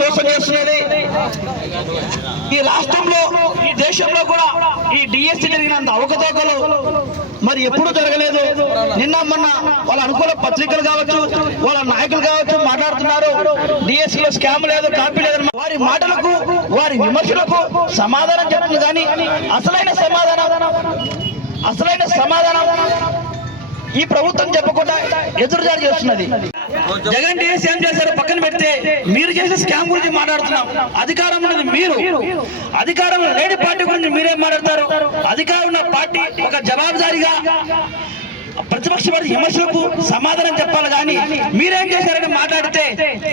మోసం చేస్తున్నది ఈ రాష్ట్రంలో ఈ దేశంలో కూడా ఈ డిఎస్సి జరిగినంత అవకతవకలు మరి ఎప్పుడు జరగలేదు. నిన్న మొన్న వాళ్ళ అనుకూల పత్రికలు కావచ్చు, వాళ్ళ నాయకులు కావచ్చు మాట్లాడుతున్నారు డిఎస్సిలో స్కామ్ లేదు, కాపీ లేదు. వారి మాటలకు వారి విమర్శలకు సమాధానం చెప్తుంది కానీ అసలైన సమాధానం ఈ ప్రభుత్వం చెప్పకుండా ఎదురుదాడి చేస్తున్నది. జగన్ డిఎస్సి ఏం చేశారు పక్కన పెడితే మీరు చేసే స్కామ్ గురించి మాట్లాడుతున్నాం. అధికారం ఉన్నది మీరు, అధికారం లేని పార్టీ గురించి మీరేం మాట్లాడతారు? అధికారం ఉన్న పార్టీ ఒక జవాబుదారీగా ప్రతిపక్ష విమర్శలకు సమాధానం చెప్పాలి కానీ మీరేం చేశారని మాట్లాడితే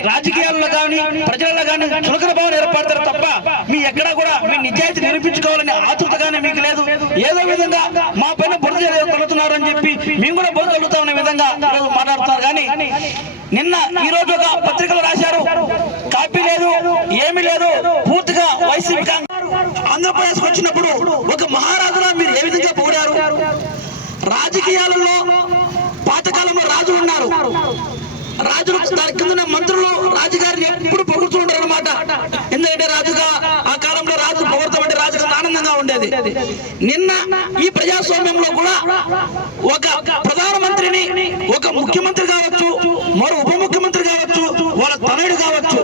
రాజకీయాల్లో కానీ ప్రజలలో కానీ చులకన భావన ఏర్పడతారు తప్ప మీ ఎక్కడా కూడా మీ నిజాయితీ నిరూపించుకోవాలని ఆతృతగానే మీకు లేదు. ఏదో విధంగా మా పైన బురద కొలుతున్నారు అని చెప్పి మేము కూడా బురద కొలుతామనే విధంగా మాట్లాడుతున్నారు. కానీ నిన్న ఈ రోజు ఒక పత్రికలు రాశారు, కాపీ లేదు, ఏమీ లేదు, పూర్తిగా వైసీపీ ఆంధ్రప్రదేశ్ వచ్చినప్పుడు ఒక మహారాజులా మీరు ఏ విధంగా పోడారు? రాజకీయాలలో పాతకాలంలో రాజులు ఉన్నారు, రాజులు దాని కింద మంత్రులు రాజుగారిని ఎప్పుడు పొగుడుతూ ఉంటారు అనమాట. ఎందుకంటే రాజుగా ఆ కాలంలో రాజు పొగడతాం అంటే రాజుగా ఆనందంగా ఉండేది. నిన్న ఈ ప్రజాస్వామ్యంలో కూడా ఒక ప్రధానమంత్రిని, ఒక ముఖ్యమంత్రి కావచ్చు, మరో ఉప ముఖ్యమంత్రి కావచ్చు, వాళ్ళ తనయుడు కావచ్చు,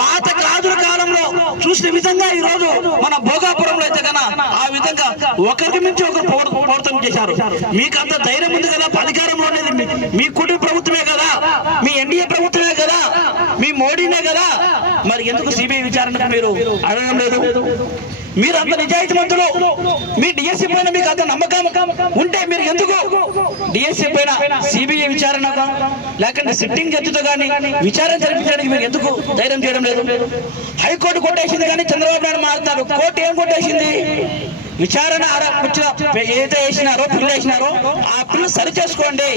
పాత రాజుల కాలంలో చూసిన విధంగా ఈ రోజు మన భోగాపురంలో అయితే కన్నా ఆ విధంగా ఒకరికి మించి ఒకరు పోరాటం చేశారు. మీకు అంత ధైర్యం ఉంది కదా, అధికారంలో ఉండేది మీ కుటుంబ ప్రభుత్వమే కదా, మీ ఎన్డీఏ ప్రభుత్వమే కదా, మీ మోడీనే కదా, మరి ఎందుకు సిబిఐ విచారణకు మీరు అడగడం లేదు? మీరు అంత నిజాయితీమంతులు, మీ డిఎస్సి పైన మీకు అంత నమ్మకం ఉంటే మీరు ఎందుకు డిఎస్సి పైన సిబిఐ విచారణ లేకుంటే సిట్టింగ్ జడ్జితో కానీ విచారణ జరిపించడానికి మీరు ఎందుకు ధైర్యం చేయడం లేదు? హైకోర్టు కొట్టేసింది కానీ చంద్రబాబు నాయుడు మాట్లాడతారు. కోర్టు ఏం కొట్టేసింది? విచారణ ఏదైతే వేసినారో పిల్లలు వేసినారో ఆ పిల్లలు సరి చేసుకోండి,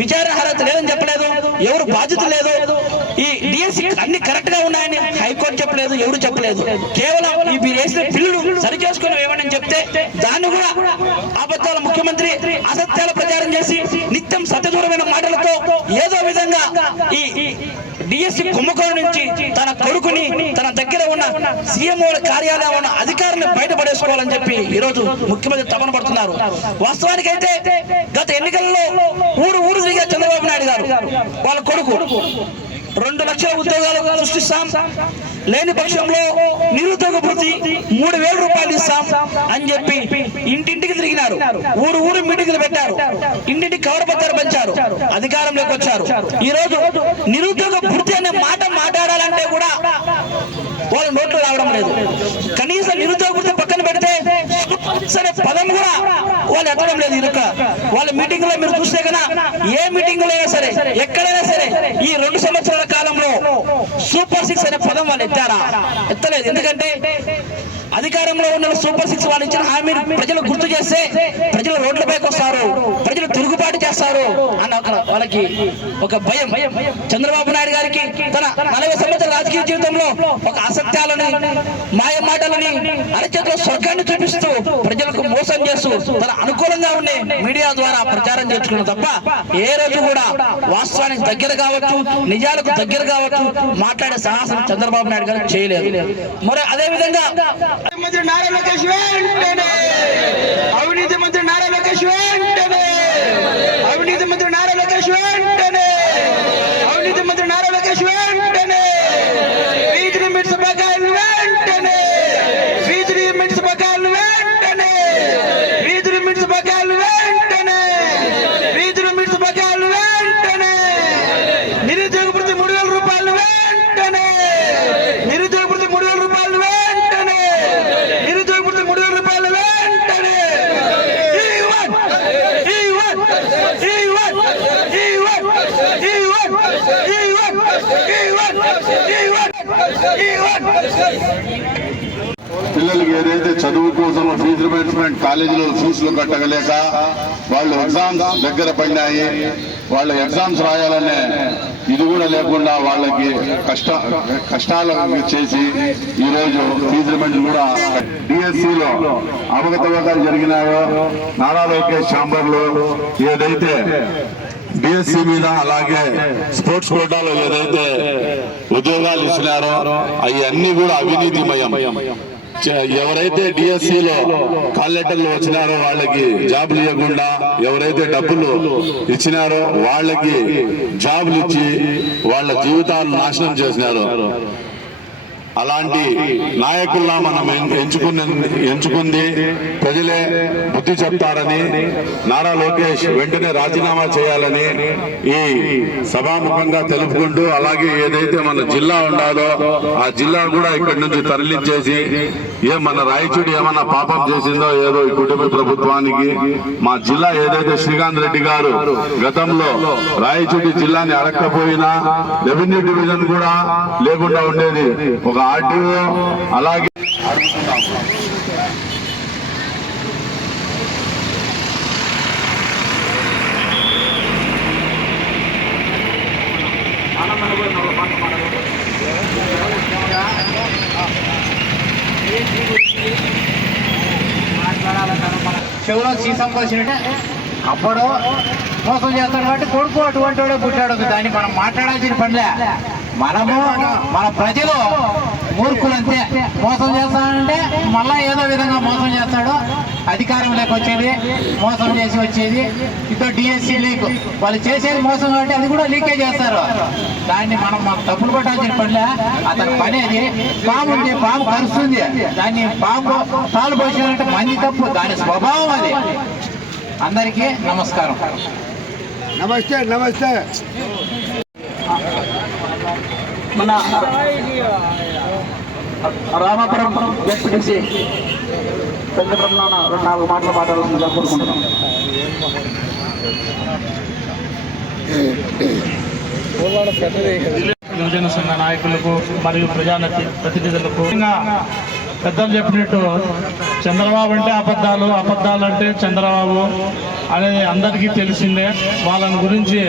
విచారణ అర్హత లేదని చెప్పలేదు, ఎవరు బాధ్యత లేదు. ఈ డిఎస్సి అన్ని కరెక్ట్ గా ఉన్నాయని హైకోర్టు చెప్పలేదు, ఎవరు చెప్పలేదు. కేవలం మీరు వేసిన పిల్లలు సరి చేసుకుని ఏమని చెప్తే దాన్ని కూడా అబద్ధాల ముఖ్యమంత్రి అసత్యాల ప్రచారం చేసి నిత్యం సత్యదూరమైన మాటలతో ఏదో విధంగా ఈ డిఎస్సి కుంభకోణం నుంచి తన కొడుకుని తన దగ్గర ఉన్న సీఎం కార్యాలయం ఉన్న అధికారులను బయటపడేసుకోవాలని చెప్పి ఈ రోజు ముఖ్యమంత్రి తపన పడుతున్నారు. వాస్తవానికి అయితే గత ఎన్నికల్లో ఊరు తిరిగే చంద్రబాబు నాయుడు గారు వాళ్ళ కొడుకు 2 లక్షల ఉద్యోగాలు సృష్టిస్తాం, లేని పక్షంలో నిరుద్యోగ భృతి 3,000 రూపాయలు ఇస్తాం అని చెప్పి ఇంటింటికి తిరిగినారు. ఊరు మీటింగ్లు పెట్టారు, ఇంటింటికి కవర్ పత్రాలు పెంచారు, అధికారంలోకి వచ్చారు. ఈ రోజు నిరుద్యోగ భృతి అనే మాట మాట్లాడాలంటే కూడా వాళ్ళ నోట్లు రావడం లేదు. కనీసం నిరుద్యోగ భృతి పక్కన పెడితే అనే పదం కూడా వాళ్ళు ఎత్తడం లేదు. ఇరుక వాళ్ళ మీటింగ్ లో మీరు చూస్తే కన్నా ఏ మీటింగ్ లో అయినా సరే ఎక్కడైనా సరే ఈ 2 సంవత్సరాల కాలంలో సూపర్ 6 అనే పదం వాళ్ళు ఎత్తారా? ఎత్తలేదు. ఎందుకంటే అధికారంలో ఉన్న సూపర్ 6 వాళ్ళు ఇచ్చిన హామీని ప్రజలు గుర్తు చేస్తే ప్రజలు రోడ్లపైకి వస్తారు, ప్రజలు తిరుగుబాటు చేస్తారు అన్న వాళ్ళకి ఒక భయం. చంద్రబాబు నాయుడు గారికి తన 40 సంవత్సరాల రాజకీయ జీవితంలో ఒక అసత్యాలని మాయ మాటలని అరచేతిలో స్వర్గాన్ని చూపిస్తూ ప్రజలకు మోసం చేస్తూ తన అనుకూలంగా ఉండే మీడియా ద్వారా ప్రచారం చేసుకున్న తప్ప ఏ రోజు కూడా వాస్తవానికి దగ్గర కావచ్చు, నిజాలకు దగ్గర కావచ్చు మాట్లాడే సాహసం చంద్రబాబు నాయుడు గారు చేయలేదు. మరి అదే విధంగా మంత్రి నారా లోకేష్ వెంటనే, అవినీతి మంత్రి నారా లోకేష్ వెంటనే, అవినీతి మంత్రి నారా లోకేష్ వెంటనే, అవినీతి మంత్రి నారా లోకేష్ వెంటనే, ఫీజు లిమిట్స్ బకాయిలు వెంటనే, ఫీజు లిమిట్స్ బకాయిలు వెంటనే, ఫీజు లిమిట్స్ బకాయిలు వెంటనే, ఫీజు లిమిట్స్ బకాయిలు వెంటనే, నిరుద్యోగ భృతి 3,000 రూపాయలు వెంటనే, నిరుద్యోగ భృతి 3,000 రూపాయలు వెంటనే, నిరుద్యోగ భృతి 3,000 రూపాయలు వెంటనే. పిల్లలకి ఏదైతే చదువు కోసం ఫీజు రియంబర్స్మెంట్ కాలేజీలో ఫీజులు కట్టగలేక వాళ్ళు ఎగ్జామ్స్ దగ్గర పడినాయి, వాళ్ళ ఎగ్జామ్స్ రాయాలనే ఇది కూడా లేకుండా వాళ్ళకి కష్టాలు చేసి ఈరోజు ఫీజు రిమెంట్ కూడా డిఎస్సిలో అవకతవకలు జరిగినాయో నారా లోకేష్ ఛాంబర్లో ఏదైతే డిఎస్సి మీద అలాగే స్పోర్ట్స్ కోటాలో ఏదైతే ఉద్యోగాలు ఇచ్చినారో అవన్నీ కూడా అవినీతిమయం. ఎవరైతే డిఎస్సిలో కాల్ లెటర్లు వచ్చినారో వాళ్ళకి జాబులు ఇవ్వకుండా, ఎవరైతే డబ్బులు ఇచ్చినారో వాళ్ళకి జాబులు ఇచ్చి వాళ్ళ జీవితాలు నాశనం చేసినారో అలాంటి నాయకుల్లా మనం ఎంచుకుంది ప్రజలే బుద్ధి చెప్తారని, నారా లోకేష్ వెంటనే రాజీనామా చేయాలని ఈ సభాముఖంగా తెలుపుకుంటూ, అలాగే ఏదైతే మన జిల్లా ఉండాలో ఆ జిల్లా కూడా ఇక్కడి నుంచి తరలించేసి మన రాయచూడి ఏమన్నా పాపం చేసిందో ఏదో ఈ కుటుంబ ప్రభుత్వానికి మా జిల్లా ఏదైతే శ్రీకాంత్ రెడ్డి గారు గతంలో రాయచూడి జిల్లాని అడక్కపోయినా రెవెన్యూ డివిజన్ కూడా లేకుండా ఉండేది, ఒక ఆర్టీఓ అలాగే చెవులో సీసం పోసినట్టే అప్పుడు మోసం చేస్తాడు కాబట్టి కొడుకు అటువంటి వాడే పుట్టాడు. దాన్ని మనం మాట్లాడాల్సిన పనిలే. మనము మన ప్రజలు మూర్ఖులంతే. మోసం చేస్తానంటే మళ్ళా ఏదో విధంగా మోసం చేస్తాడు. అధికారం వచ్చేది మోసం చేసి వచ్చేది. ఇదో డిఎస్సి లీక్ వాళ్ళు చేసేది మోసం కాబట్టి అది కూడా లీకే చేస్తారు. దాన్ని మనం తప్పులు పట్టాల్సిన పనిలే. అతని పని అది. పాము ఉంది, పాము కరుస్తుంది. దాన్ని పాము పాలు పోసినంటే మంది తప్పు, దాని స్వభావం అది. అందరికీ నమస్కారం. నమస్తే నమస్తే. మన రామాపురం జెడ్పీటీసీ వెంకటరమణ 2-4 మాటలు మాట్లాడాల్సిందిగా కోరుకుంటున్నాం. యువజన సంఘ నాయకులకు మరియు ప్రజాప్రతినిధులకు పెద్దలు చెప్పినట్టు చంద్రబాబు అంటే అబద్ధాలు, అబద్ధాలు అంటే చంద్రబాబు అనేది అందరికీ తెలిసిందే. వాళ్ళని గురించి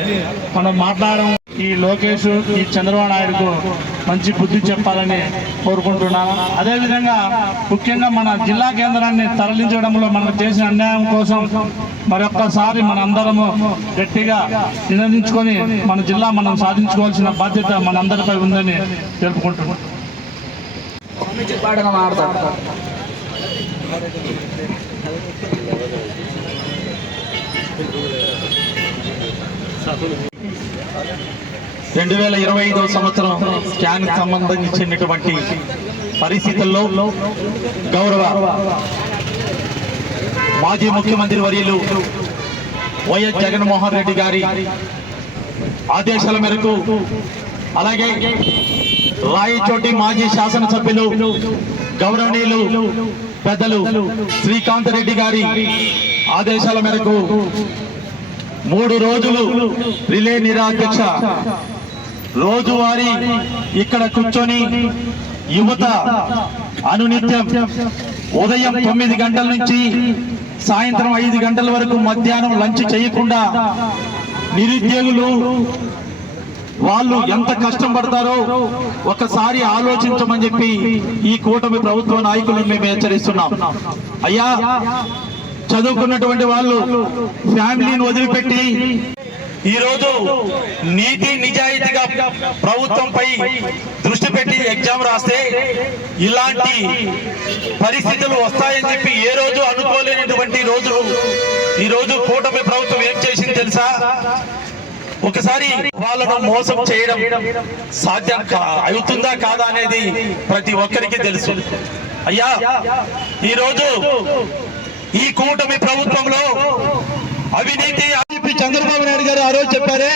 మనం మాట్లాడడం, ఈ లోకేష్ ఈ చంద్రబాబు నాయుడుకు మంచి బుద్ధి చెప్పాలని కోరుకుంటున్నాను. అదేవిధంగా ముఖ్యంగా మన జిల్లా కేంద్రాన్ని తరలించడంలో మనకు చేసిన అన్యాయం కోసం మరొక్కసారి మనందరము గట్టిగా నినదించుకొని మన జిల్లా మనం సాధించుకోవాల్సిన బాధ్యత మనందరిపై ఉందని తెలుపుకుంటున్నాం. పాడన మాడతాడు 2025వ సంవత్సరం స్కాన్ సంబంధించినటువంటి పరిస్థితుల్లో గౌరవ మాజీ ముఖ్యమంత్రి వర్యులు వైఎస్ జగన్మోహన్ రెడ్డి గారి ఆదేశాల మేరకు, అలాగే రాయచోటి మాజీ శాసనసభ్యులు గౌరవనీయులు పెద్దలు శ్రీకాంత్ రెడ్డి గారి ఆదేశాల మేరకు 3 రోజులు రిలే నిరాధ్యక్ష రోజువారీ ఇక్కడ కూర్చొని యువత అనునిత్యం ఉదయం 9 గంటల నుంచి సాయంత్రం 5 గంటల వరకు మధ్యాహ్నం లంచ్ చేయకుండా నిరుద్యోగులు వాళ్ళు ఎంత కష్టం పడతారో ఒకసారి ఆలోచించమని చెప్పి ఈ కూటమి ప్రభుత్వ నాయకులను మేము హెచ్చరిస్తున్నాం. అయ్యా, చదువుకున్నటువంటి వాళ్ళు ఫ్యామిలీని వదిలిపెట్టి ఈరోజు నీతి నిజాయితీగా ప్రభుత్వంపై దృష్టి పెట్టి ఎగ్జామ్ రాస్తే ఇలాంటి పరిస్థితులు వస్తాయని చెప్పి ఏ రోజు అనుకోలేనటువంటి రోజు ఈ రోజు కూటమి ప్రభుత్వం ఏం చేసింది తెలుసా? ఒకసారి వాళ్ళను మోసం చేయడం సాధ్యం అవుతుందా కాదా అనేది ప్రతి ఒక్కరికి తెలుసు. అయ్యా, ఈరోజు ఈ కూటమి ప్రభుత్వంలో అవినీతి చంద్రబాబు నాయుడు గారు ఆ రోజు చెప్పారే,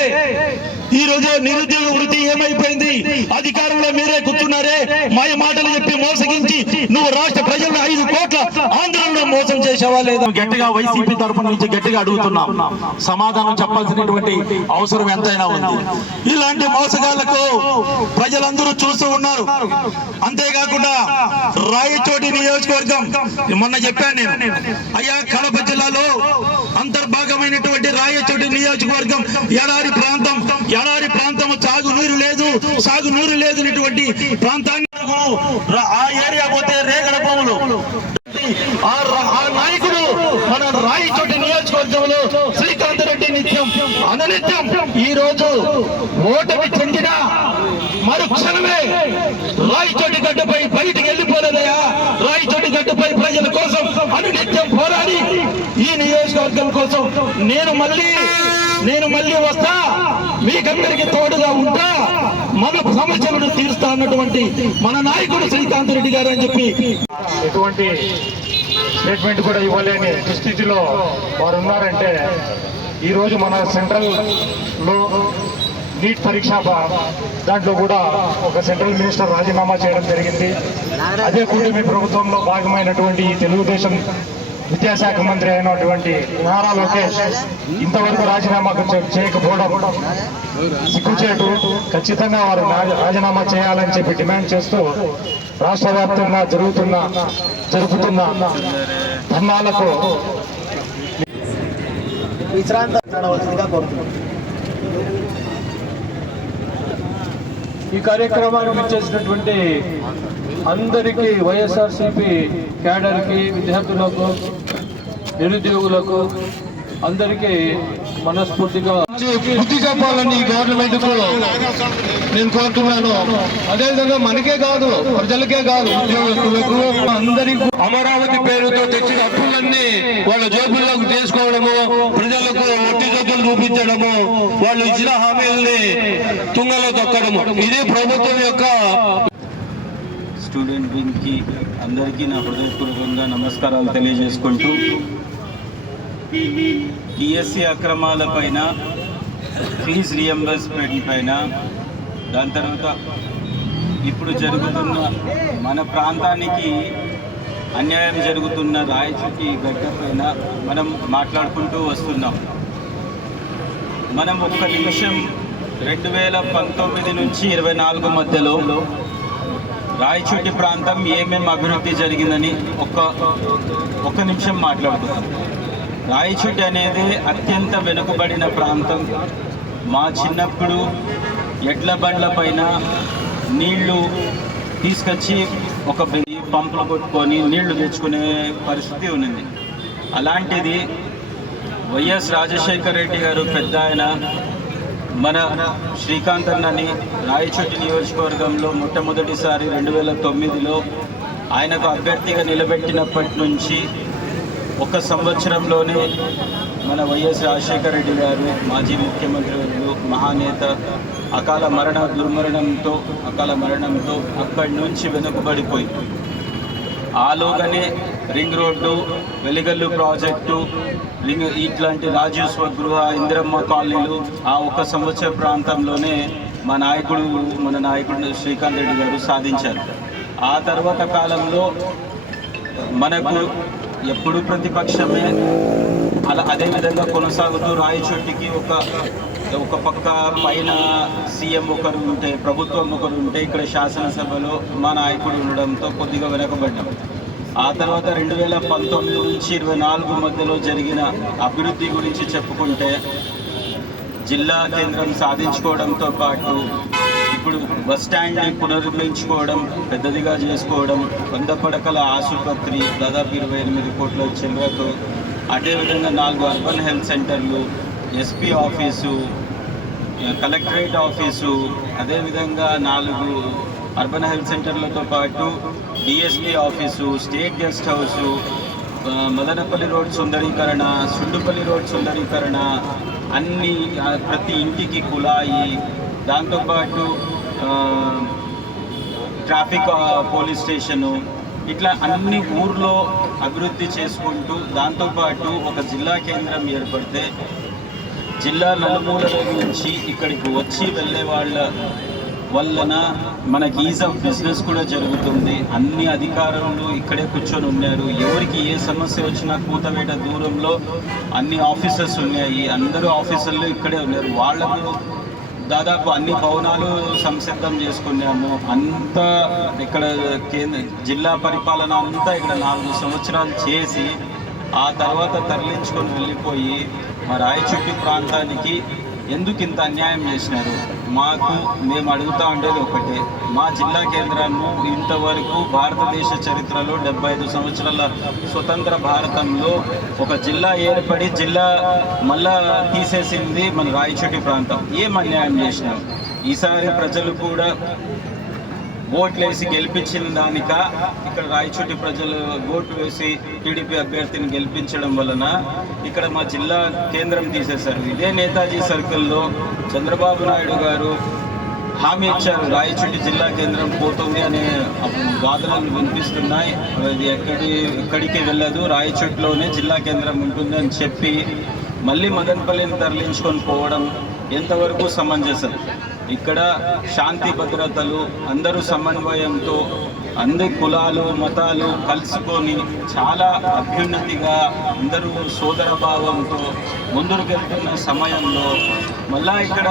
ఈ రోజు నిరుద్యోగ వృత్తి ఏమైపోయింది? అధికారంలో మీరే కూర్చున్నారే, మాయ మాటలు చెప్పి మోసగించి నువ్వు రాష్ట్ర ప్రజలను 5 కోట్ల ఆందోళన మోసం చేసావా లేదా? గట్టిగా వైసీపీ తరఫున నుంచి గట్టిగా అడుగుతున్నాం. సమాధానం చెప్పాల్సినటువంటి అవసరం ఎంతైనా ఉంది. ఇలాంటి మోసగాళ్లకు ప్రజలందరూ చూస్తూ ఉన్నారు. అంతేకాకుండా రాయచోటి నియోజకవర్గం మొన్న చెప్పాను నేను, అయ్యా కడప జిల్లాలో అంతర్భాగ ప్రాంతమైనటువంటి రాయచోటి నియోజకవర్గం ఎడారి ప్రాంతం సాగునీరు లేదునటువంటి ప్రాంతాన్ని ఆ ఏరియా పోతే రేగడ భూములు ఆ నాయకుడు మన రాయచోటి నియోజకవర్గంలో శ్రీకాంత్ రెడ్డి అనునిత్యం ఈ రోజు ఓటమి చెందిన మరుక్షణమే రాయచోటి గడ్డపై బయటికి వెళ్ళిపోలేదయా. రాయచోటి గడ్డపై ప్రజల కోసం అనునిత్యం పోరాడి ఈ నియోజకవర్గం కోసం నేను మళ్ళీ వస్తా, మీకందరికి తోడుగా ఉంటా, మన సమస్యలను తీరుస్తా అన్నటువంటి మన నాయకుడు శ్రీకాంత్ రెడ్డి గారు అని చెప్పి ఎటువంటి స్టేట్మెంట్ కూడా ఇవ్వలేని దుస్థితిలో వారు ఉన్నారంటే ఈరోజు మన సెంట్రల్ లో నీట్ పరీక్ష దాంట్లో కూడా ఒక సెంట్రల్ మినిస్టర్ రాజీనామా చేయడం జరిగింది. అదే కూటమి ప్రభుత్వంలో భాగమైనటువంటి ఈ తెలుగుదేశం విద్యాశాఖ మంత్రి అయినటువంటి నారా లోకేష్ ఇంతవరకు రాజీనామా చేయకపోవడం సిగ్గుచేటు. ఖచ్చితంగా వారు రాజీనామా చేయాలని చెప్పి డిమాండ్ చేస్తూ రాష్ట్ర వ్యాప్తంగా జరుపుతున్న ధర్నాలకు ఈ కార్యక్రమానికి ఇచ్చేసినటువంటి అందరికీ వైఎస్ఆర్సీపీ క్యాడర్కి, విద్యార్థులకు, నిరుద్యోగులకు అందరికీ మనస్ఫూర్తిగా బుద్ధి చెప్పాలని గవర్నమెంట్ కు నేను కోరుతున్నాను. అదేవిధంగా మనకే కాదు, ప్రజలకే కాదు, ఉద్యోగస్తులకు అందరికీ అమరావతి పేరుతో తెచ్చిన అప్పులన్నీ వాళ్ళ జోబుల్లోకి తీసుకోవడము, ప్రజలకు ఒట్టి జోబులు చూపించడము, వాళ్ళు ఇచ్చిన హామీల్ని తుంగలో తొక్కడము, ఇది ప్రభుత్వం యొక్క. స్టూడెంట్ వింగ్కి అందరికీ నా హృదయపూర్వకంగా నమస్కారాలు తెలియజేసుకుంటూ, డిఎస్సి అక్రమాల పైన, ఫీజు రియంబర్స్మెంట్ పైన, దాని తర్వాత ఇప్పుడు జరుగుతున్న మన ప్రాంతానికి అన్యాయం జరుగుతున్న రాయచోటి గడ్డ పైన మనం మాట్లాడుకుంటూ వస్తున్నాం. మనం ఒక్క నిమిషం 2019 నుంచి 24 మధ్యలో రాయచోటి ప్రాంతం ఏమేమి అభివృద్ధి జరిగిందని ఒక్క నిమిషం మాట్లాడుతున్నాం. రాయచోటి అనేది అత్యంత వెనుకబడిన ప్రాంతం. మా చిన్నప్పుడు ఎడ్ల బండ్ల పైన నీళ్లు తీసుకొచ్చి ఒక పంపులు కొట్టుకొని నీళ్లు తెచ్చుకునే పరిస్థితి ఉన్నది. అలాంటిది వైఎస్ రాజశేఖర రెడ్డి గారు పెద్ద ఆయన మన శ్రీకాంత్ అన్నని రాయచోటి నియోజకవర్గంలో మొట్టమొదటిసారి 2009లో ఆయనకు అభ్యర్థిగా నిలబెట్టినప్పటి నుంచి ఒక సంవత్సరంలోనే మన వైఎస్ రాజశేఖర రెడ్డి గారు, మాజీ ముఖ్యమంత్రి గారు, మహానేత అకాల మరణంతో అక్కడి నుంచి వెనుకబడిపోయి ఆలోగానే రింగ్ రోడ్డు, వెలిగల్లు ప్రాజెక్టు, ఇట్లాంటి రాజీవ్ స్వగృహ, ఇందిరమ్మ కాలనీలు ఆ ఒక సంవత్సర ప్రాంతంలోనే మన నాయకుడు శ్రీకాంత్ రెడ్డి గారు సాధించారు. ఆ తర్వాత కాలంలో మనకు ఎప్పుడు ప్రతిపక్షమే అదేవిధంగా కొనసాగుతూ రాయచోటికి ఒక పక్క పైన సీఎం ఒకరు ఉంటే, ప్రభుత్వం ఒకరు ఉంటే, ఇక్కడ శాసనసభలో మా నాయకుడు ఉండడంతో కొద్దిగా వెనకబడ్డాం. ఆ తర్వాత 2019 నుంచి 24 మధ్యలో జరిగిన అభివృద్ధి గురించి చెప్పుకుంటే, జిల్లా కేంద్రం సాధించుకోవడంతో పాటు ఇప్పుడు బస్ స్టాండ్ని పునర్నిర్మించుకోవడం, పెద్దదిగా చేసుకోవడం, 100 పడకల ఆసుపత్రి, దాదాపు 28 కోట్ల చిల్లరకు, అదేవిధంగా 4 అర్బన్ హెల్త్ సెంటర్లు, ఎస్పీ ఆఫీసు, కలెక్టరేట్ ఆఫీసు, అదేవిధంగా 4 అర్బన్ హెల్త్ సెంటర్లతో పాటు DSP office, state guest house, Madanapalle road సుందరీకరణ, సుండుపల్లి రోడ్ సుందరీకరణ, అన్ని ప్రతి ఇంటికి కుళాయి, దాంతోపాటు ట్రాఫిక్ పోలీస్ స్టేషను, ఇట్లా అన్ని ఊర్లో అభివృద్ధి చేసుకుంటూ, దాంతోపాటు ఒక జిల్లా కేంద్రం ఏర్పడితే జిల్లా నలుమూలల నుంచి ఇక్కడికి వచ్చి వెళ్ళే వాళ్ళ వలన మనకి ఈజ్ ఆఫ్ బిజినెస్ కూడా జరుగుతుంది. అన్ని అధికారులు ఇక్కడే కూర్చొని ఉన్నారు. ఎవరికి ఏ సమస్య వచ్చినా కూతవేట దూరంలో అన్ని ఆఫీసర్స్ ఉన్నాయి. అందరూ ఆఫీసర్లు ఇక్కడే ఉన్నారు. వాళ్లకు దాదాపు అన్ని భవనాలు సంసిద్ధం చేసుకున్నాము. అంతా ఇక్కడ జిల్లా పరిపాలన అంతా ఇక్కడ 4 సంవత్సరాలు చేసి ఆ తర్వాత తరలించుకొని వెళ్ళిపోయి మా రాయచోటి ప్రాంతానికి ఎందుకు ఇంత అన్యాయం చేసినారు? మేము అడుగుతూ ఉండేది ఒకటే, మా జిల్లా కేంద్రాన్ని ఇంతవరకు భారతదేశ చరిత్రలో 75 సంవత్సరాల స్వతంత్ర భారతంలో ఒక జిల్లా ఏర్పడి జిల్లా మళ్ళా తీసేసింది మన రాయచోటి ప్రాంతం. ఏం అన్యాయం చేసినారు? ఈసారి ప్రజలు కూడా ఓట్లేసి గెలిపించిన దానిక ఇక్కడ రాయచోటి ప్రజలు ఓటు వేసి టీడీపీ అభ్యర్థిని గెలిపించడం వలన ఇక్కడ మా జిల్లా కేంద్రం తీసేశారు. ఇదే నేతాజీ సర్కిల్లో చంద్రబాబు నాయుడు గారు హామీ ఇచ్చారు, రాయచోటి జిల్లా కేంద్రం పోతుంది అనే వాదనలు వినిపిస్తున్నాయి. అది ఎక్కడికి వెళ్ళదు, రాయచోటిలోనే జిల్లా కేంద్రం ఉంటుంది అని చెప్పి మళ్ళీ మదనపల్లిని తరలించుకొని పోవడం ఎంతవరకు సమంజసం? ఇక్కడ శాంతి భద్రతలు అందరూ సమన్వయంతో అందరి కులాలు మతాలు కలుసుకొని చాలా అభ్యున్నతిగా అందరూ సోదర భావంతో ముందుకెళ్తున్న సమయంలో మళ్ళా ఇక్కడ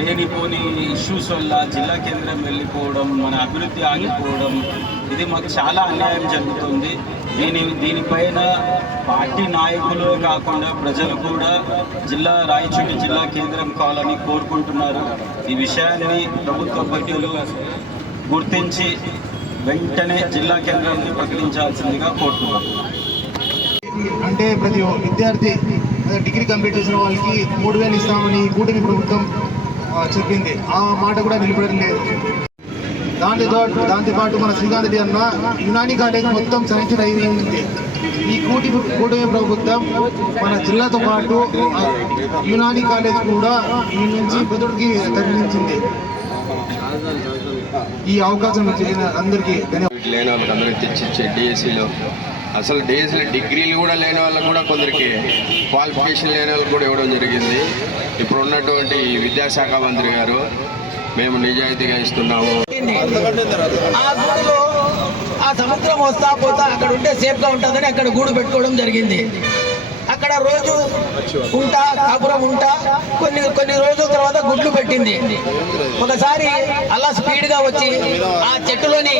లేనిపోని ఇష్యూస్ వల్ల జిల్లా కేంద్రం వెళ్ళిపోవడం, మన అభివృద్ధి ఆగిపోవడం, ఇది మాకు చాలా అన్యాయం జరుగుతుంది. దీనిపైన పార్టీ నాయకులు కాకుండా ప్రజలు కూడా రాయచోటి జిల్లా కేంద్రం కావాలని కోరుకుంటున్నారు. ఈ విషయాన్ని ప్రభుత్వ పార్టీలు గుర్తించి వెంటనే జిల్లా కేంద్రాన్ని ప్రకటించాల్సిందిగా కోరుతున్నాం. అంటే ప్రతి విద్యార్థి డిగ్రీ కంప్లీట్ చేసిన వాళ్ళకి 3000 ఇస్తామని కూటమి ప్రభుత్వం చెప్పింది. ఆ మాట కూడా నిలబడడం లేదు. దాంతోపాటు మన శ్రీకాంత్ రెడ్డి అన్న యునాని కాలేజ్ మొత్తం శాంక్షన్ అయింది. ఈ కూటమి ప్రభుత్వం మన జిల్లాతో పాటు యునాని కాలేజ్ కూడా ఈ నుంచి బెదుడికి తరలించింది. ఈ అవకాశం అందరికీ లేని వాళ్ళకి అందరికీ తెచ్చిచ్చే డిఎస్సిలో అసలు డిఎస్సీలో డిగ్రీలు కూడా లేని వాళ్ళకు కూడా కొందరికి క్వాలిఫికేషన్ లేని వాళ్ళకి కూడా ఇవ్వడం జరిగింది. ఇప్పుడు ఉన్నటువంటి విద్యాశాఖ మంత్రి గారు మేము నిజాయితీగా ఇస్తున్నాము. ఆ సముద్రం వస్తా పోతా అక్కడ ఉంటే సేఫ్గా ఉంటుందని అక్కడ గూడు పెట్టుకోవడం జరిగింది. అక్కడ రోజు ఉంటా కాపురం ఉంటా కొన్ని రోజుల తర్వాత గుడ్లు పెట్టింది. ఒకసారి అలా స్పీడ్గా వచ్చి ఆ చెట్టులోని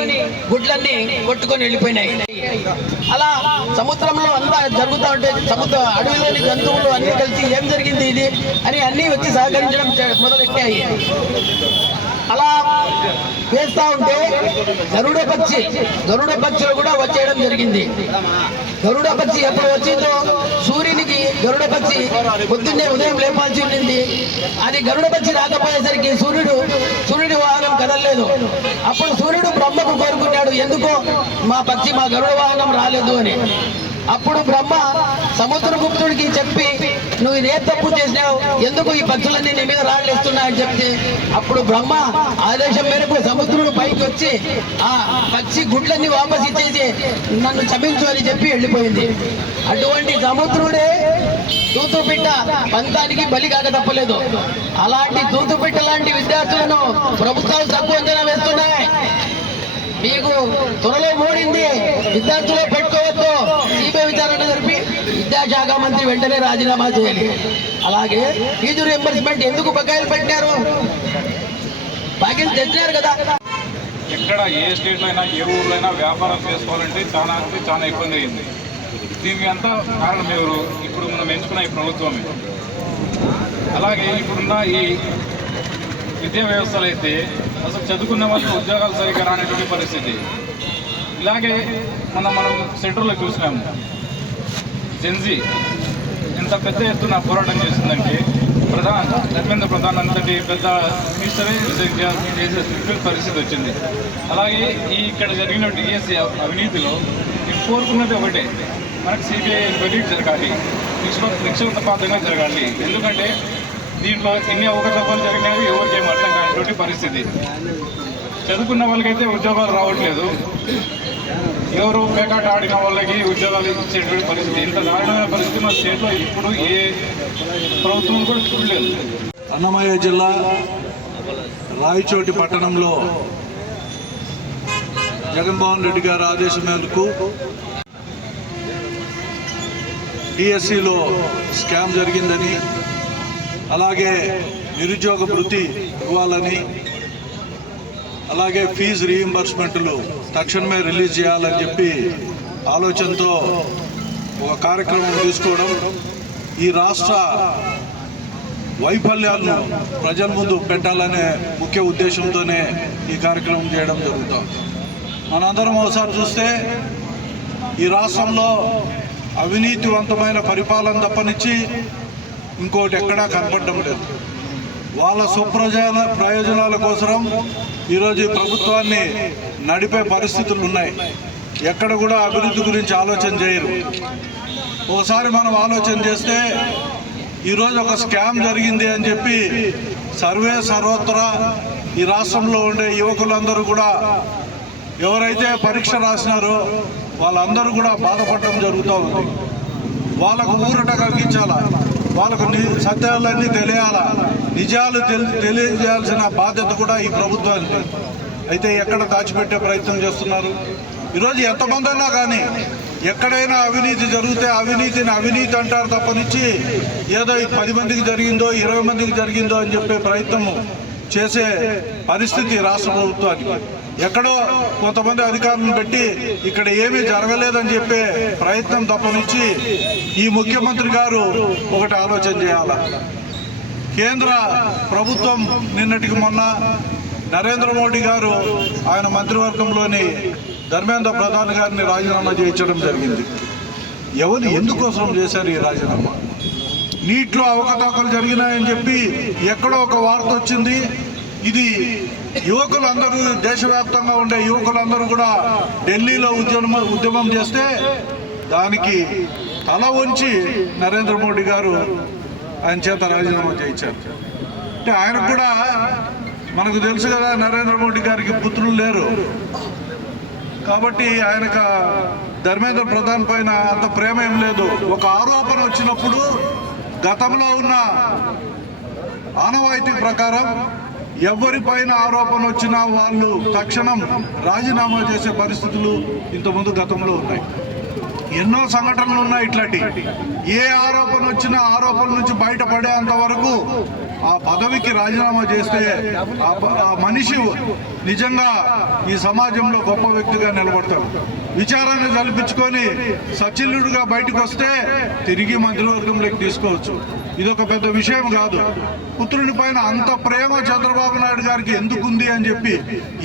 గుడ్లన్నీ కొట్టుకొని వెళ్ళిపోయినాయి. అలా సముద్రంలో అంతా జరుగుతూ ఉంటే అడవిలోని జంతువులు అన్ని కలిసి ఏం జరిగింది ఇది అని అన్నీ వచ్చి సహకరించడం మొదలెట్టాయి. అలా వేస్తా ఉంటే గరుడ పక్షులు కూడా వచ్చేయడం జరిగింది. గరుడ పక్షి ఎప్పుడు వచ్చిందో సూర్యునికి గరుడ పక్షి పొద్దున్నే ఉదయం లేపాల్సి ఉండింది. అది గరుడ పక్షి రాకపోయేసరికి సూర్యుడి వాహనం కదలలేదు. అప్పుడు సూర్యుడు బ్రహ్మకు కోరుకున్నాడు, ఎందుకో మా గరుడ వాహనం రాలేదు అని. అప్పుడు బ్రహ్మ సముద్రగుప్తుడికి చెప్పి, నువ్వు ఇదే తప్పు చేసినావు, ఎందుకు ఈ పక్షులన్నీ నీ మీద రాళ్ళేస్తున్నాయని చెప్తే అప్పుడు బ్రహ్మ ఆదేశం మేరకు సముద్రుడు పైకి వచ్చి ఆ పక్షి గుడ్లన్నీ వాపస్ ఇచ్చేసి నన్ను క్షమించు అని చెప్పి వెళ్ళిపోయింది. అటువంటి సముద్రుడే తూతుపిట్ట పంతానికి బలి కాక తప్పలేదు. అలాంటి తూతుపిట్ట లాంటి విద్యార్థులను ప్రభుత్వాలు తక్కువ అంచనా వేస్తున్నాయి. మీకు త్వరలో మూడింది, విద్యార్థులు పెట్టుకోవద్దు. సిబిఐ విచారణ జరిపి విద్యాశాఖ మంత్రి వెంటనే రాజీనామా చేయాలి. అలాగే ఫీజు రియంబర్స్మెంట్ ఎందుకు బకాయిలు పెట్టినారు? బాకీలు తెచ్చినారు కదా. ఎక్కడ ఏ స్టేట్లో అయినా ఏ ఊర్లో అయినా వ్యాపారం చేసుకోవాలంటే చాలా ఇబ్బంది అయింది. దీనికి అంతా కారణం ఎవరు? ఇప్పుడు మనం ఎంచుకున్న ఈ ప్రభుత్వమే. అలాగే ఇప్పుడున్న ఈ విద్యా వ్యవస్థలు అయితే అసలు చదువుకున్న వాళ్ళకి ఉద్యోగాలు సరిగ్గా రానటువంటి పరిస్థితి. ఇలాగే మనం సెంటర్లో చూసినాము. జెన్జీ ఎంత పెద్ద ఎత్తున పోరాటం చేసిందంటే ధర్మేంద్ర ప్రధాన్ అంతటి పెద్ద మినిస్టరే చేసే పరిస్థితి వచ్చింది. అలాగే ఇక్కడ జరిగిన డిఎస్సి అవినీతిలో కోరుకున్నది ఒకటే, మనకు సిబిఐ ఎంక్వైరీ జరగాలి, నిక్షిప్తపాతంగా జరగాలి. ఎందుకంటే దీంట్లో ఎన్ని అవకతవకలు జరిగినాయి ఎవరికి ఏం అర్థం కానటువంటి పరిస్థితి. చదువుకున్న వాళ్ళకైతే ఉద్యోగాలు రావట్లేదు, ఎవరు పేకాట ఆడిన వాళ్ళకి ఉద్యోగాలు ఇచ్చేటువంటి పరిస్థితి. ఇంత దారుణమైన పరిస్థితి మన స్టేట్లో ఇప్పుడు ఏ ప్రభుత్వం కూడా చూడలేదు. అన్నమయ్య జిల్లా రాయచోటి పట్టణంలో జగన్మోహన్ రెడ్డి గారి ఆదేశం మేరకు డిఎస్సిలో స్కామ్ జరిగిందని, అలాగే నిరుద్యోగ భృతి ఇవ్వాలని, అలాగే ఫీజు రీయింబర్స్మెంట్లు తక్షణమే రిలీజ్ చేయాలని చెప్పి ఆలోచనతో ఒక కార్యక్రమం తీసుకోవడం, ఈ రాష్ట్ర వైఫల్యాలను ప్రజల ముందు పెట్టాలనే ముఖ్య ఉద్దేశంతోనే ఈ కార్యక్రమం చేయడం జరుగుతుంది. మనందరం ఒకసారి చూస్తే ఈ రాష్ట్రంలో అవినీతివంతమైన పరిపాలన తప్పనిచ్చి ఇంకోటి ఎక్కడా కనపడడం లేదు. వాళ్ళ ప్రయోజనాల కోసం ఈరోజు ఈ ప్రభుత్వాన్ని నడిపే పరిస్థితులు ఉన్నాయి. ఎక్కడ కూడా అభివృద్ధి గురించి ఆలోచన చేయరు. ఒకసారి మనం ఆలోచన చేస్తే ఈరోజు ఒక స్కామ్ జరిగింది అని చెప్పి సర్వత్రా ఈ రాష్ట్రంలో ఉండే యువకులందరూ కూడా ఎవరైతే పరీక్ష రాసినారో వాళ్ళందరూ కూడా బాధపడటం జరుగుతూ ఉంది. వాళ్ళకు ఊరట కలిగించాలా, వాళ్ళకు సత్యాలన్నీ తెలియాలా, నిజాలు తెలియజేయాల్సిన బాధ్యత కూడా ఈ ప్రభుత్వానికి. అయితే ఎక్కడ దాచిపెట్టే ప్రయత్నం చేస్తున్నారు. ఈరోజు ఎంతమంది అన్నా కానీ ఎక్కడైనా అవినీతి జరిగితే అవినీతిని అవినీతి అంటారు తప్పనిచ్చి ఏదో 10 మందికి జరిగిందో 20 మందికి జరిగిందో అని చెప్పే ప్రయత్నం చేసే పరిస్థితి రాష్ట్ర ప్రభుత్వానికి. ఎక్కడో కొంతమంది అధికారులను పెట్టి ఇక్కడ ఏమీ జరగలేదని చెప్పే ప్రయత్నం తప్పనిచ్చి ఈ ముఖ్యమంత్రి గారు ఒకటి ఆలోచన చేయాల. కేంద్ర ప్రభుత్వం నిన్నటికి మొన్న నరేంద్ర మోడీ గారు ఆయన మంత్రివర్గంలోని ధర్మేంద్ర ప్రధాన్ గారిని రాజీనామా చేయించడం జరిగింది. ఎందుకోసం చేశారు ఈ రాజీనామా? నీటిలో అవకతవకలు జరిగినాయని చెప్పి ఎక్కడో ఒక వార్త వచ్చింది. ఇది యువకులందరూ, దేశవ్యాప్తంగా ఉండే యువకులందరూ కూడా ఢిల్లీలో ఉద్యమం చేస్తే దానికి తల వంచి నరేంద్ర మోడీ గారు ఆయన చేత రాజీనామా చేయించారు. అంటే ఆయనకు కూడా మనకు తెలుసు కదా, నరేంద్ర మోడీ గారికి పుత్రులు లేరు కాబట్టి ఆయనకు ధర్మేంద్ర ప్రధాన్ పైన అంత ప్రేమ ఏం లేదు. ఒక ఆరోపణ వచ్చినప్పుడు గతంలో ఉన్న ఆనవాయితీ ప్రకారం ఎవరిపైన ఆరోపణ వచ్చినా వాళ్ళు తక్షణం రాజీనామా చేసే పరిస్థితులు ఇంతకుముందు గతంలో ఉన్నాయి. ఎన్నో సంఘటనలు ఉన్నాయి ఇట్లాంటి. ఏ ఆరోపణ వచ్చినా ఆరోపణ నుంచి బయటపడేంత వరకు ఆ పదవికి రాజీనామా చేస్తే ఆ మనిషి నిజంగా ఈ సమాజంలో గొప్ప వ్యక్తిగా నిలబడతాడు. విచారణ జరిపించుకొని సచిలుడుగా బయటకు వస్తే తిరిగి మంత్రివర్గంలోకి తీసుకోవచ్చు. ఇదొక పెద్ద విషయం కాదు. పుత్రుని పైన అంత ప్రేమ చంద్రబాబు నాయుడు గారికి ఎందుకుంది అని చెప్పి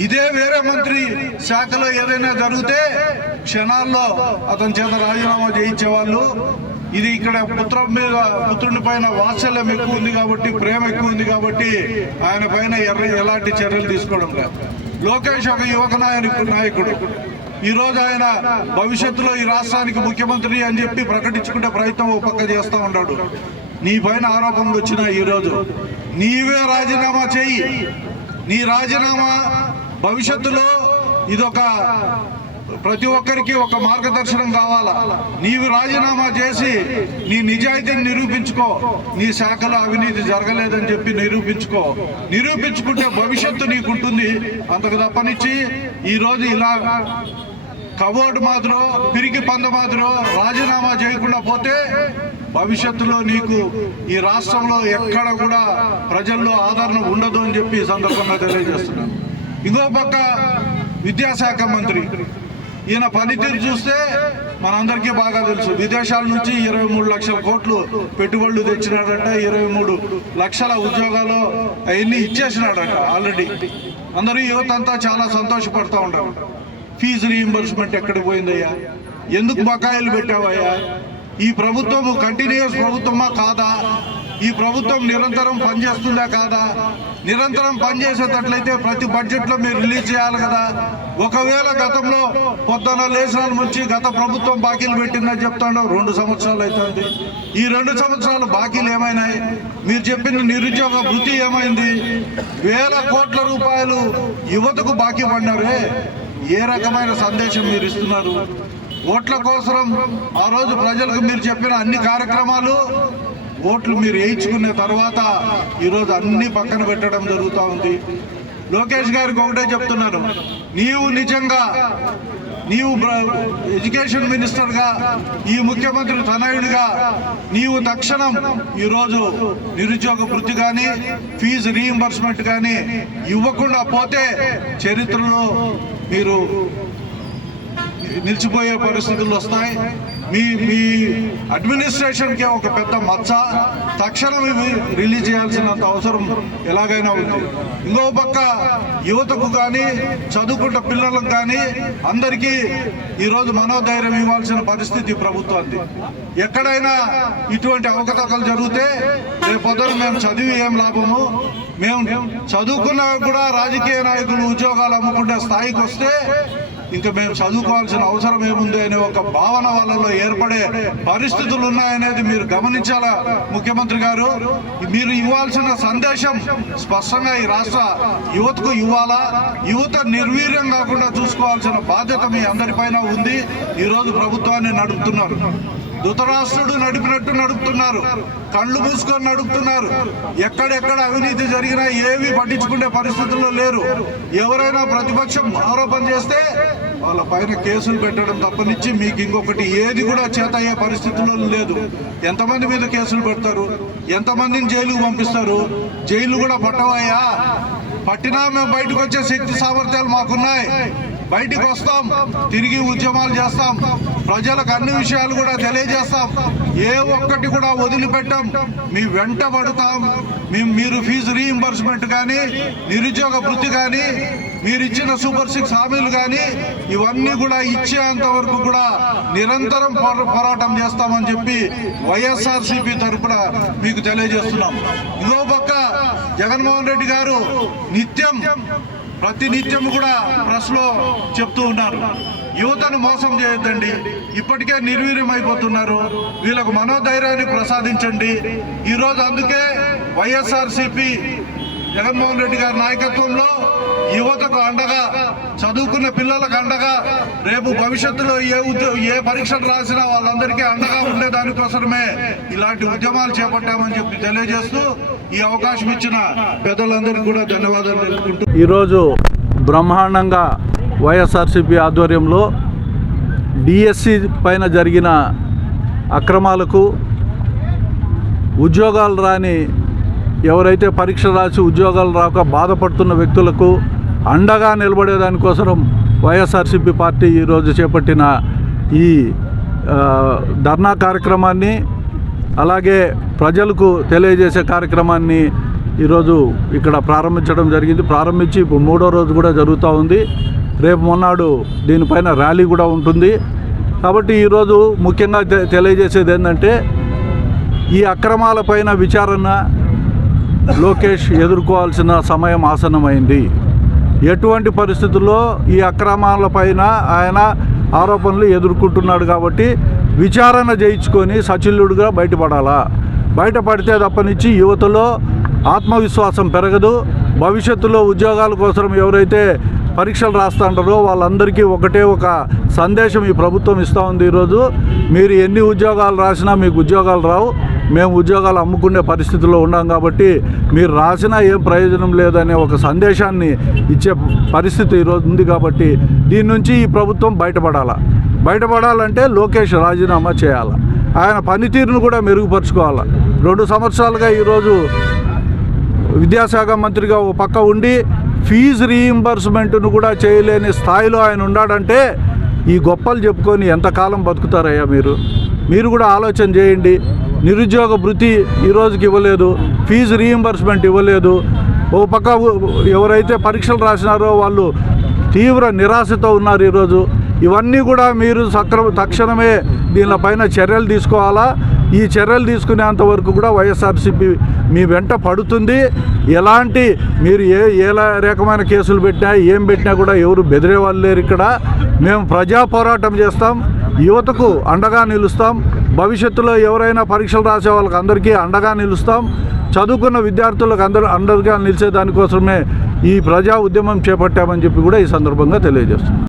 ఇదే వేరే మంత్రి శాఖలో ఏదైనా జరిగితే క్షణాల్లో అతని చేత రాజీనామా చేయించేవాళ్ళు. ఇది ఇక్కడ పుత్రుని పైన వాత్సల్యం ఎక్కువ ఉంది కాబట్టి, ప్రేమ ఎక్కువ ఉంది కాబట్టి ఆయన పైన ఎలాంటి చర్యలు తీసుకోవడం లేదు. లోకేష్ ఒక యువక నాయకుడు. ఈరోజు ఆయన భవిష్యత్తులో ఈ రాష్ట్రానికి ముఖ్యమంత్రి అని చెప్పి ప్రకటించుకునే ప్రయత్నం ఓ పక్క చేస్తూ ఉన్నాడు. నీ పైన ఆరోపణలు వచ్చినా ఈరోజు నీవే రాజీనామా చెయ్యి. నీ రాజీనామా భవిష్యత్తులో ఇదొక ప్రతి ఒక్కరికి ఒక మార్గదర్శనం కావాలా. నీవు రాజీనామా చేసి నీ నిజాయితీని నిరూపించుకో. నీ శాఖలో అవినీతి జరగలేదని చెప్పి నిరూపించుకుంటే భవిష్యత్తు నీకుంటుంది. అంతకు తప్పనిచ్చి ఈరోజు ఇలా కబోర్డు మాత్రం పిరికి పంద మాత్రం రాజీనామా చేయకుండా పోతే భవిష్యత్తులో నీకు ఈ రాష్ట్రంలో ఎక్కడ కూడా ప్రజల్లో ఆదరణ ఉండదు అని చెప్పి ఈ సందర్భంగా తెలియజేస్తున్నాను. ఇంకో పక్క విద్యాశాఖ మంత్రి ఈయన పనితీరు చూస్తే మనందరికీ బాగా తెలుసు. విదేశాల నుంచి 23 లక్షల కోట్లు పెట్టుబడులు తెచ్చినాడట, 23 లక్షల ఉద్యోగాలు అవన్నీ ఇచ్చేసినాడట ఆల్రెడీ. అందరూ యువత అంతా చాలా సంతోషపడుతూ ఉంటారు. ఫీజు రీయింబర్స్మెంట్ ఎక్కడికి పోయిందయ్యా? ఎందుకు బకాయిలు పెట్టావయ్యా? ఈ ప్రభుత్వం కంటిన్యూస్ ప్రభుత్వమా కాదా? ఈ ప్రభుత్వం నిరంతరం పనిచేస్తుందా కాదా? నిరంతరం పనిచేసేటట్లయితే ప్రతి బడ్జెట్లో మీరు రిలీజ్ చేయాలి కదా. ఒకవేళ గతంలో పొద్దున లేచిన నుంచి గత ప్రభుత్వం బాకీలు పెట్టిందని చెప్తాడు. 2 సంవత్సరాలు అవుతుంది. ఈ 2 సంవత్సరాలు బాకీలు ఏమైనాయి? మీరు చెప్పిన నిరుద్యోగ వృత్తి ఏమైంది? వేల కోట్ల రూపాయలు యువతకు బాకీ పడినారే. ఏ రకమైన సందేశం మీరు ఇస్తున్నారు? ఓట్ల కోసం ఆ రోజు ప్రజలకు మీరు చెప్పిన అన్ని కార్యక్రమాలు ఓట్లు మీరు వేయించుకునే తర్వాత ఈరోజు అన్ని పక్కన పెట్టడం జరుగుతూ ఉంది. లోకేష్ గారికి ఒకటే చెప్తున్నాను, నీవు నిజంగా ఎడ్యుకేషన్ మినిస్టర్గా, ఈ ముఖ్యమంత్రి తనయుడిగా నీవు తక్షణం ఈరోజు నిరుద్యోగ వృత్తి కానీ ఫీజు రీయింబర్స్మెంట్ కానీ ఇవ్వకుండా పోతే చరిత్రలో మీరు నిలిచిపోయే పరిస్థితులు వస్తాయి. మీ అడ్మినిస్ట్రేషన్కే ఒక పెద్ద మచ్చ. తక్షణం ఇవి రిలీజ్ చేయాల్సినంత అవసరం ఎలాగైనా ఉంది. ఇంకో పక్క యువతకు కానీ చదువుకుంటే పిల్లలకు కానీ అందరికీ ఈరోజు మనోధైర్యం ఇవ్వాల్సిన పరిస్థితి ప్రభుత్వానికి. ఎక్కడైనా ఇటువంటి అవకతవకలు జరిగితే రేపొద్దున మేము చదివి ఏం లాభము, మేము చదువుకున్నా కూడా రాజకీయ నాయకులు ఉద్యోగాలు అమ్ముకుంటే స్థాయికి వస్తే ఇంకా మేము చదువుకోవాల్సిన అవసరం ఏముంది అనే ఒక భావన వాళ్ళలో ఏర్పడే పరిస్థితులు ఉన్నాయనేది మీరు గమనించాలా ముఖ్యమంత్రి గారు. మీరు ఇవ్వాల్సిన సందేశం స్పష్టంగా ఈ రాష్ట్ర యువతకు ఇవ్వాలా. యువత నిర్వీర్యం కాకుండా చూసుకోవాల్సిన బాధ్యత మీ అందరిపైన ఉంది. ఈరోజు ప్రభుత్వాన్ని నడుపుతున్నారు, ధృతరాష్ట్రుడు నడిపినట్టు నడుపుతున్నారు, కళ్ళు మూసుకొని నడుపుతున్నారు. ఎక్కడెక్కడ అవినీతి జరిగినా ఏవి పట్టించుకునే పరిస్థితుల్లో లేరు. ఎవరైనా ప్రతిపక్షం ఆరోపణ చేస్తే వాళ్ళ పైన కేసులు పెట్టడం తప్పనిచ్చి మీకు ఇంకొకటి ఏది కూడా చేత అయ్యే పరిస్థితుల్లో లేదు. ఎంతమంది మీద కేసులు పెడతారు, ఎంతమందిని జైలుకు పంపిస్తారు? జైలు కూడా పట్టవయ్యా. పట్టినా మేము బయటకు వచ్చే శక్తి సామర్థ్యాలు మాకున్నాయి. బయటికి వస్తాం, తిరిగి ఉద్యమాలు చేస్తాం, ప్రజలకు అన్ని విషయాలు కూడా తెలియజేస్తాం. ఏ ఒక్కటి కూడా వదిలిపెట్టాం, మీ వెంట పడతాం. మీరు ఫీజు రీయింబర్స్మెంట్ కానీ, నిరుద్యోగ వృత్తి కానీ, మీరు ఇచ్చిన సూపర్ 6 హామీలు కానీ ఇవన్నీ కూడా ఇచ్చేంత వరకు కూడా నిరంతరం పోరాటం చేస్తామని చెప్పి వైఎస్ఆర్సీపీ తరఫున మీకు తెలియజేస్తున్నాం. ఇంకో పక్క జగన్మోహన్ రెడ్డి గారు ప్రతినిత్యం కూడా ప్రెస్ లో చెప్తూ ఉన్నారు, యువతను మోసం చేయొద్దండి, ఇప్పటికే నిర్వీర్యం అయిపోతున్నారు, వీళ్ళకు మనోధైర్యాన్ని ప్రసాదించండి. ఈరోజు అందుకే వైఎస్ఆర్సీపీ జగన్మోహన్ రెడ్డి గారి నాయకత్వంలో యువతకు అండగా, చదువుకున్న పిల్లలకు అండగా, రేపు భవిష్యత్తులో ఏ పరీక్షలు రాసినా వాళ్ళందరికీ అండగా ఉండే దానికోసమే ఇలాంటి ఉద్యమాలు చేపట్టామని చెప్పి తెలియజేస్తూ ఈ అవకాశం ఇచ్చిన పెద్దలందరికీ కూడా ధన్యవాదాలు తెలుపుకుంటూ ఈరోజు బ్రహ్మాండంగా వైఎస్ఆర్సీపీ ఆధ్వర్యంలో డిఎస్సి పైన జరిగిన అక్రమాలకు, ఉద్యోగాలు రాని ఎవరైతే పరీక్ష రాసి ఉద్యోగాలు రాక బాధపడుతున్న వ్యక్తులకు అండగా నిలబడేదానికోసం వైఎస్ఆర్సీపీ పార్టీ ఈరోజు చేపట్టిన ఈ ధర్నా కార్యక్రమాన్ని, అలాగే ప్రజలకు తెలియజేసే కార్యక్రమాన్ని ఈరోజు ఇక్కడ ప్రారంభించడం జరిగింది. ప్రారంభించి ఇప్పుడు 3వ రోజు కూడా జరుగుతూ ఉంది. రేపు మొన్నాడు దీనిపైన ర్యాలీ కూడా ఉంటుంది. కాబట్టి ఈరోజు ముఖ్యంగా తెలియజేసేది ఏంటంటే, ఈ అక్రమాలపైన విచారణ లోకేష్ ఎదుర్కోవాల్సిన సమయం ఆసన్నమైంది. ఎటువంటి పరిస్థితుల్లో ఈ అక్రమాలపైన ఆయన ఆరోపణలు ఎదుర్కొంటున్నాడు కాబట్టి విచారణ చేయించుకొని సచిల్లుడుగా బయటపడాలా. బయటపడితే తప్పనిచ్చి యువతలో ఆత్మవిశ్వాసం పెరగదు. భవిష్యత్తులో ఉద్యోగాల కోసం ఎవరైతే పరీక్షలు రాస్తుంటారో వాళ్ళందరికీ ఒకటే ఒక సందేశం ఈ ప్రభుత్వం ఇస్తూ ఉంది. ఈరోజు మీరు ఎన్ని ఉద్యోగాలు రాసినా మీకు ఉద్యోగాలు రావు, మేము ఉద్యోగాలు అమ్ముకునే పరిస్థితిలో ఉన్నాం కాబట్టి మీరు రాసినా ఏం ప్రయోజనం లేదనే ఒక సందేశాన్ని ఇచ్చే పరిస్థితి ఈరోజు ఉంది. కాబట్టి దీని నుంచి ఈ ప్రభుత్వం బయటపడాలంటే లోకేష్ రాజీనామా చేయాలి, ఆయన పనితీరును కూడా మెరుగుపరుచుకోవాలి. 2 సంవత్సరాలుగా ఈరోజు విద్యాశాఖ మంత్రిగా ఒక పక్క ఉండి ఫీజు రీయింబర్స్మెంట్ను కూడా చేయలేని స్థాయిలో ఆయన ఉన్నాడంటే ఈ గొప్పలు చెప్పుకొని ఎంతకాలం బతుకుతారయ్యా మీరు కూడా ఆలోచన చేయండి. నిరుద్యోగ వృత్తి ఈరోజుకి ఇవ్వలేదు, ఫీజు రీయింబర్స్మెంట్ ఇవ్వలేదు. ఓ పక్క ఎవరైతే పరీక్షలు రాసినారో వాళ్ళు తీవ్ర నిరాశతో ఉన్నారు ఈరోజు. ఇవన్నీ కూడా మీరు తక్షణమే దీనిపైన చర్యలు తీసుకోవాలా. ఈ చర్యలు తీసుకునేంత వరకు కూడా వైఎస్ఆర్సీపీ మీ వెంట పడుతుంది. ఎలాంటి మీరు ఏ రకమైన కేసులు పెట్టినా ఏం పెట్టినా కూడా ఎవరు బెదిరే వాళ్ళు లేరు. ఇక్కడ మేము ప్రజా పోరాటం చేస్తాం, యువతకు అండగా నిలుస్తాం. భవిష్యత్తులో ఎవరైనా పరీక్షలు రాసే వాళ్ళకి అందరికీ అండగా నిలుస్తాం. చదువుకున్న విద్యార్థులకు అండగా నిలిచే దానికోసమే ఈ ప్రజా ఉద్యమం చేపట్టామని చెప్పి కూడా ఈ సందర్భంగా తెలియజేస్తున్నాం.